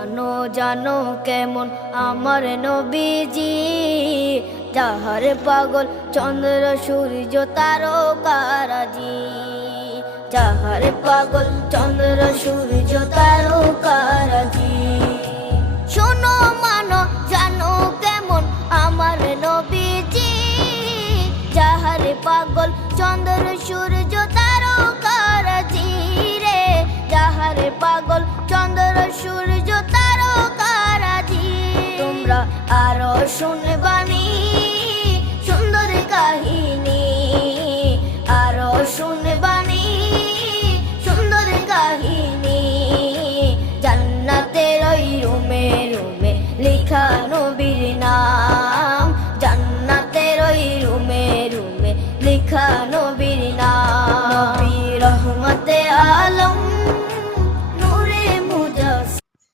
জানো জানো কেমন আমার নবীজি, যাহার পাগল চন্দ্র সূর্য তারকারাজি, যাহার পাগল চন্দ্র সূর্য তারকারাজি। শোনো মানো জানো কেমন আমার নবীজি, যাহার পাগল চন্দ্র সূর্য তারকারাজি রে, যাহার পাগল চন্দ্র সূর্য তারকারাজি। তোমরা আরো শুনে